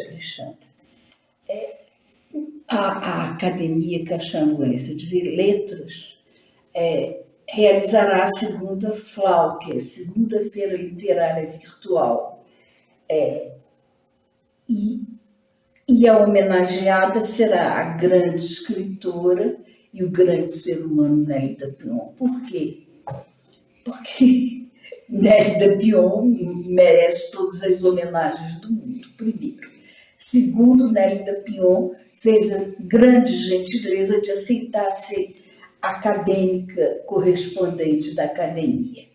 Alexandre. A Academia Caxambuense de Letras realizará a segunda FLAU, que é a Segunda-feira Literária Virtual. E a homenageada será a grande escritora e o grande ser humano Nélida Pion. Por quê? Porque Nélida Pion merece todas as homenagens do mundo, primeiro. Segundo, Nélida Pion fez a grande gentileza de aceitar ser acadêmica correspondente da academia.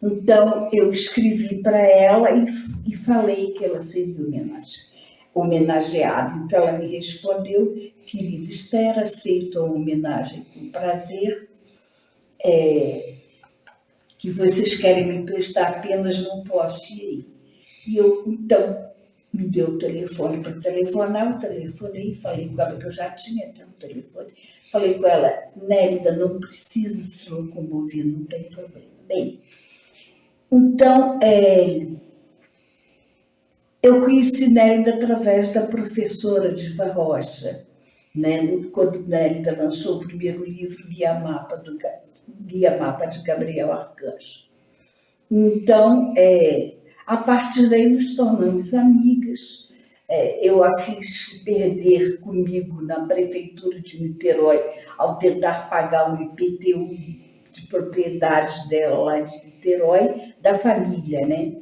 Então, eu escrevi para ela e falei que ela seria homenageada. Então, ela me respondeu: querida Esther, aceito a homenagem com prazer, que vocês querem me prestar, apenas não posso ir. E eu, então, me deu o telefone para telefonar, eu telefonei, falei com ela, que eu já tinha até um telefone, falei com ela: Nélida, não precisa se locomover, não tem problema. Bem, então, eu conheci Nélida através da professora Diva Rocha, né? Quando Nélida lançou o primeiro livro, Guia Mapa de Gabriel Arcanjo. Então, a partir daí nos tornamos amigas. Eu a fiz perder comigo na prefeitura de Niterói ao tentar pagar um IPTU de propriedades dela lá de Niterói, da família, né?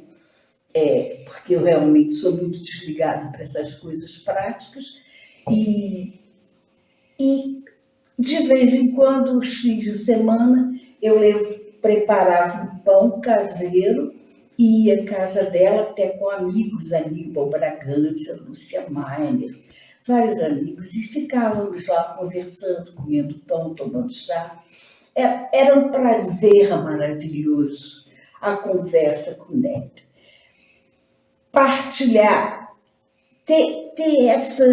Porque eu realmente sou muito desligada para essas coisas práticas. E de vez em quando, os fins de semana, eu preparava um pão caseiro e ia à casa dela até com amigos, Aníbal Bragança, Lúcia Miner, vários amigos, e ficávamos lá conversando, comendo pão, tomando chá. Era um prazer maravilhoso a conversa com o Nélida. Partilhar, ter essa...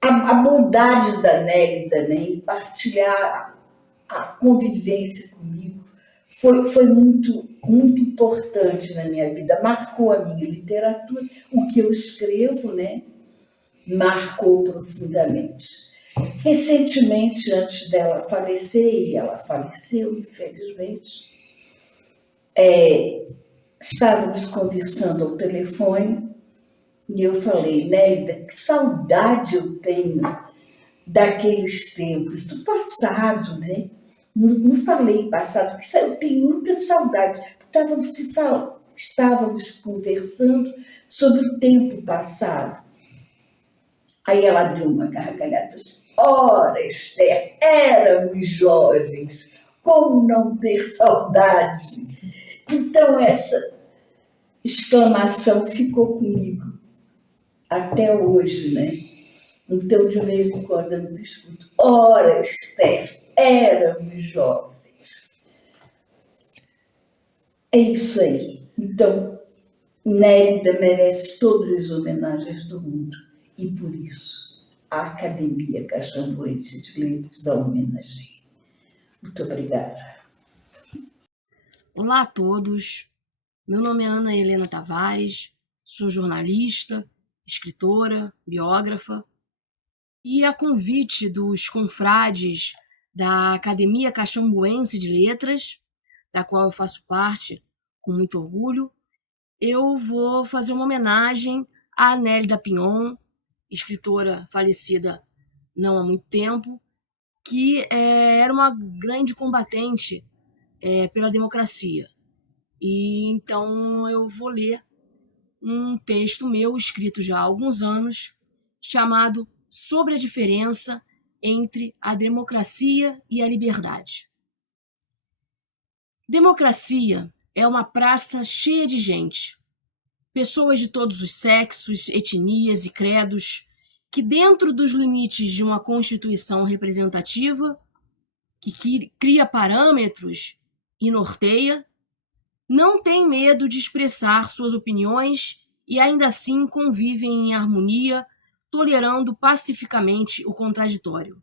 A bondade da Nélida, né, em partilhar a convivência comigo foi muito, muito importante na minha vida. Marcou a minha literatura, o que eu escrevo, né, marcou profundamente. Recentemente, antes dela falecer, e ela faleceu, infelizmente, estávamos conversando ao telefone e eu falei: Nélida, que saudade eu tenho daqueles tempos, do passado, né? Não falei passado, porque eu tenho muita saudade. Estávamos conversando sobre o tempo passado. Aí ela deu uma gargalhada e disse: ora, Esther, éramos jovens, como não ter saudade? Então, essa exclamação ficou comigo até hoje, né? Então, de vez em quando eu escuto: ora, Esther, éramos jovens. É isso aí. Então, Nélida merece todas as homenagens do mundo. E por isso, a Academia Caxambuense de Letras a homenageia. Muito obrigada. Olá a todos. Meu nome é Ana Helena Tavares, sou jornalista, escritora, biógrafa. E a convite dos confrades da Academia Caxambuense de Letras, da qual eu faço parte com muito orgulho, eu vou fazer uma homenagem a Nélida Pion, escritora falecida não há muito tempo, que era uma grande combatente pela democracia. E então eu vou ler um texto meu, escrito já há alguns anos, chamado sobre a diferença entre a democracia e a liberdade. Democracia é uma praça cheia de gente, pessoas de todos os sexos, etnias e credos, que dentro dos limites de uma Constituição representativa, que cria parâmetros e norteia, não tem medo de expressar suas opiniões e ainda assim convivem em harmonia, tolerando pacificamente o contraditório.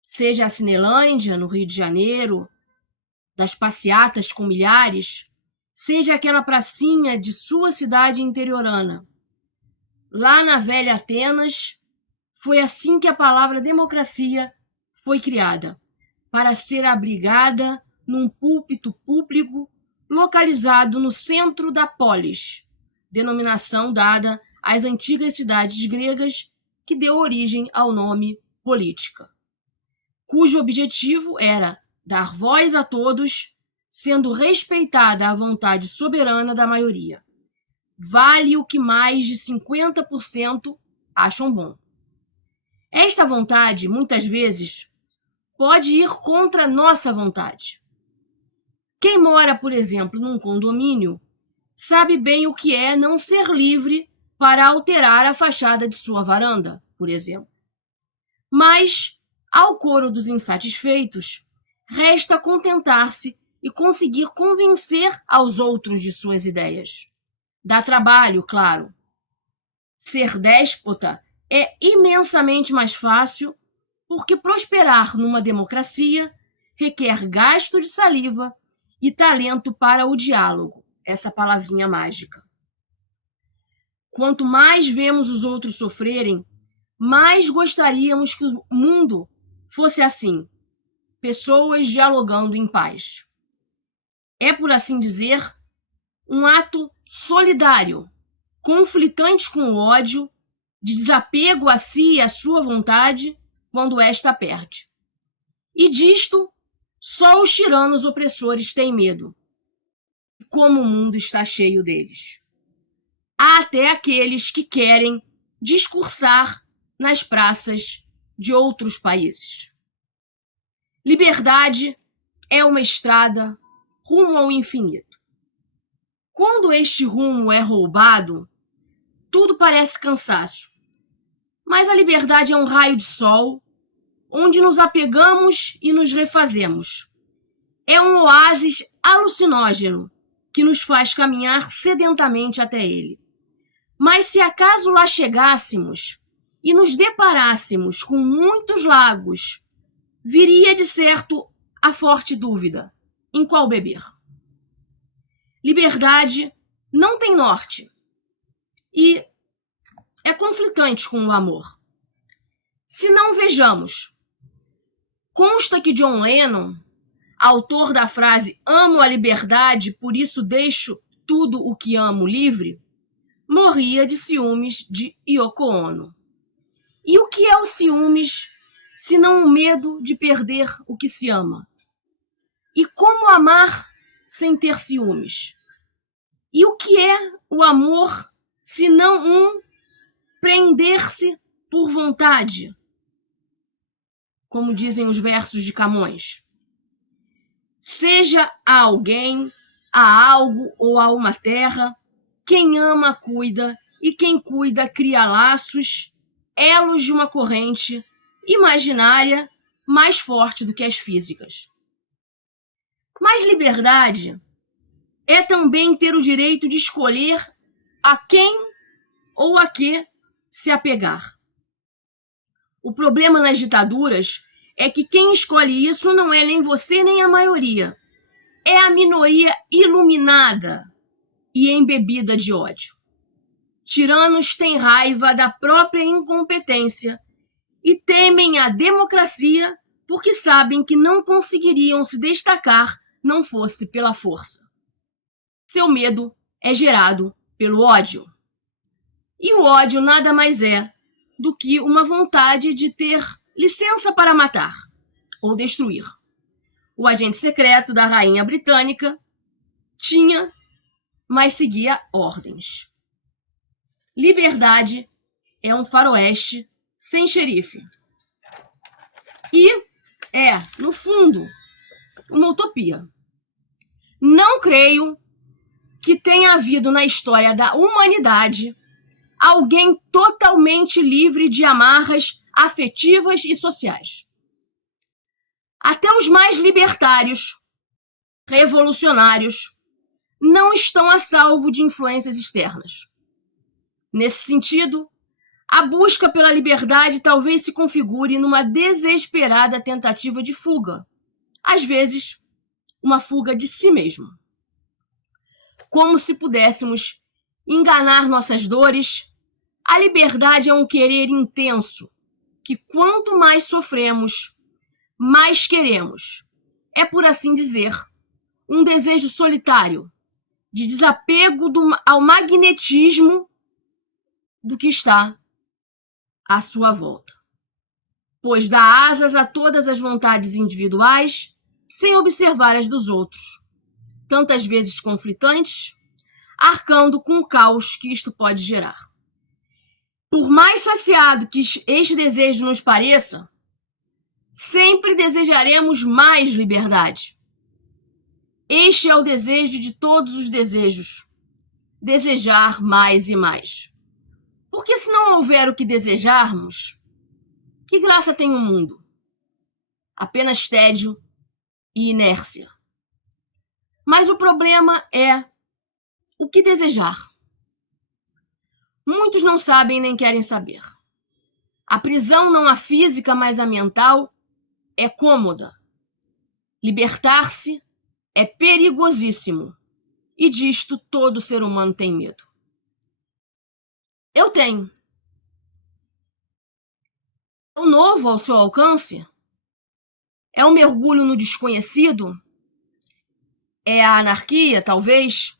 Seja a Cinelândia, no Rio de Janeiro, das passeatas com milhares, seja aquela pracinha de sua cidade interiorana. Lá na velha Atenas, foi assim que a palavra democracia foi criada, para ser abrigada num púlpito público localizado no centro da polis, denominação dada às antigas cidades gregas que deu origem ao nome política, cujo objetivo era dar voz a todos, sendo respeitada a vontade soberana da maioria. Vale o que mais de 50% acham bom. Esta vontade, muitas vezes, pode ir contra nossa vontade. Quem mora, por exemplo, num condomínio, sabe bem o que é não ser livre para alterar a fachada de sua varanda, por exemplo. Mas, ao coro dos insatisfeitos, resta contentar-se e conseguir convencer aos outros de suas ideias. Dá trabalho, claro. Ser déspota é imensamente mais fácil, porque prosperar numa democracia requer gasto de saliva e talento para o diálogo, essa palavrinha mágica. Quanto mais vemos os outros sofrerem, mais gostaríamos que o mundo fosse assim, pessoas dialogando em paz. É, por assim dizer, um ato solidário, conflitante com o ódio, de desapego a si e à sua vontade, quando esta perde. E disto, só os tiranos opressores têm medo. E como o mundo está cheio deles. Há até aqueles que querem discursar nas praças de outros países. Liberdade é uma estrada rumo ao infinito. Quando este rumo é roubado, tudo parece cansaço. Mas a liberdade é um raio de sol, onde nos apegamos e nos refazemos. É um oásis alucinógeno que nos faz caminhar sedentamente até ele. Mas se acaso lá chegássemos e nos deparássemos com muitos lagos, viria de certo a forte dúvida: em qual beber? Liberdade não tem norte e é conflitante com o amor. Se não, vejamos. Consta que John Lennon, autor da frase "amo a liberdade, por isso deixo tudo o que amo livre", morria de ciúmes de Yoko Ono. E o que é o ciúmes, se não o medo de perder o que se ama? E como amar sem ter ciúmes? E o que é o amor, se não um prender-se por vontade? Como dizem os versos de Camões. Seja a alguém, a algo ou a uma terra, quem ama cuida, e quem cuida cria laços, elos de uma corrente imaginária mais forte do que as físicas. Mas liberdade é também ter o direito de escolher a quem ou a que se apegar. O problema nas ditaduras é que quem escolhe isso não é nem você nem a maioria. É a minoria iluminada e embebida de ódio. Tiranos têm raiva da própria incompetência e temem a democracia porque sabem que não conseguiriam se destacar não fosse pela força. Seu medo é gerado pelo ódio. E o ódio nada mais é do que uma vontade de ter licença para matar ou destruir. O agente secreto da rainha britânica tinha, mas seguia ordens. Liberdade é um faroeste sem xerife. E é, no fundo, uma utopia. Não creio que tenha havido na história da humanidade alguém totalmente livre de amarras afetivas e sociais. Até os mais libertários, revolucionários, não estão a salvo de influências externas. Nesse sentido, a busca pela liberdade talvez se configure numa desesperada tentativa de fuga, às vezes, uma fuga de si mesmo. Como se pudéssemos enganar nossas dores, a liberdade é um querer intenso, que quanto mais sofremos, mais queremos. É, por assim dizer, um desejo solitário, de desapego ao magnetismo do que está à sua volta, pois dá asas a todas as vontades individuais, sem observar as dos outros, tantas vezes conflitantes, arcando com o caos que isto pode gerar. Por mais saciado que este desejo nos pareça, sempre desejaremos mais liberdade. Este é o desejo de todos os desejos, desejar mais e mais. Porque se não houver o que desejarmos, que graça tem o mundo? Apenas tédio e inércia. Mas o problema é o que desejar. Muitos não sabem nem querem saber. A prisão, não a física, mas a mental, é cômoda. Libertar-se é perigosíssimo. E disto todo ser humano tem medo. Eu tenho. É o novo ao seu alcance? É um mergulho no desconhecido? É a anarquia, talvez?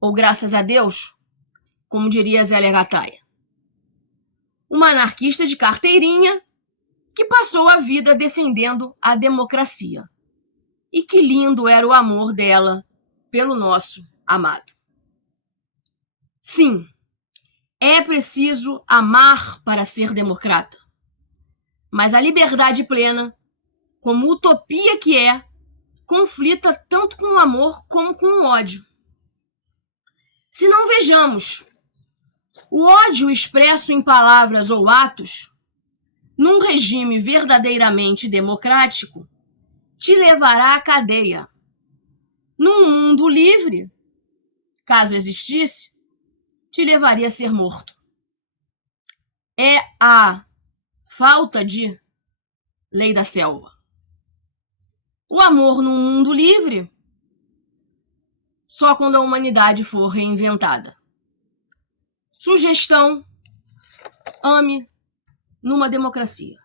Ou graças a Deus, como diria Zélia Gataia. Uma anarquista de carteirinha que passou a vida defendendo a democracia. E que lindo era o amor dela pelo nosso amado. Sim, é preciso amar para ser democrata. Mas a liberdade plena, como utopia que é, conflita tanto com o amor como com o ódio. Se não vejamos, o ódio expresso em palavras ou atos, num regime verdadeiramente democrático, te levará à cadeia. Num mundo livre, caso existisse, te levaria a ser morto. É a falta de lei da selva. O amor num mundo livre, só quando a humanidade for reinventada. Sugestão: ame numa democracia.